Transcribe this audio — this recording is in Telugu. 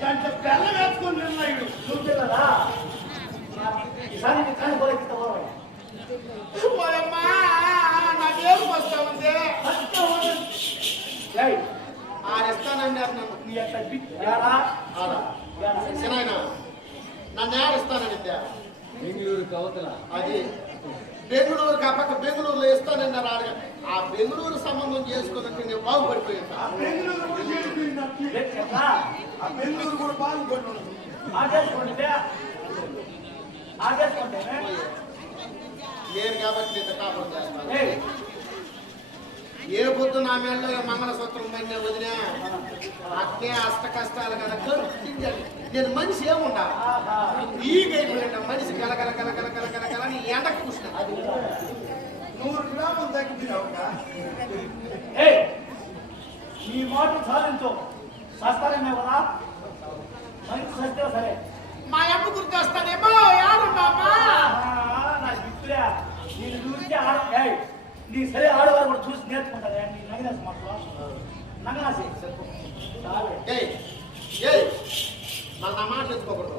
దాంట్లో బెల్లం వేసుకొని నిర్ణయుడు నువ్వు తిన్నదా ఈసారి నీ కానీ పోలేకిస్తావా నాకేం వస్తా ఉంది ఏయ్ ఆడిస్తానండి నన్ను నీ యొక్క ఏడా సినాయన నన్ను ఆడిస్తానండి బెంగళూరు కవతల అది బెంగళూరు కాపక బెంగళూరులో ఇస్తానని రాడు ఆ బెంగళూరు సంబంధం చేసుకున్నట్టు నేను బాగుపడిపోయాను ఆ బెంగళూరు కూడా బాగుపడి నేను కాబట్టి ఇంత కాపురం చేస్తాను ఏ పొద్దు నా మేడలో మంగళసూత్రం పైన వదినా అట్నే అష్ట కష్టాలు కదా నేను మనిషి ఏముండా ఈగైపోయిన మనిషి గలగల గలగల గలగల గల నీ ఎండకు కూర్చున్నా 100 గ్రాములు తగ్గిపోయినావు ఈ మాట సాధించు సస్తానేమే కదా మంచి సస్తే సరే మా అమ్మ గుర్తు వస్తానేమో యారు బాబా నా మిత్రే నేను చూసి నీ సరే ఆడవారు కూడా చూసి నేర్చుకుంటారా నీ నగినాసి మాటలో నగనాసి మన నా మాట తెచ్చుకోకూడదు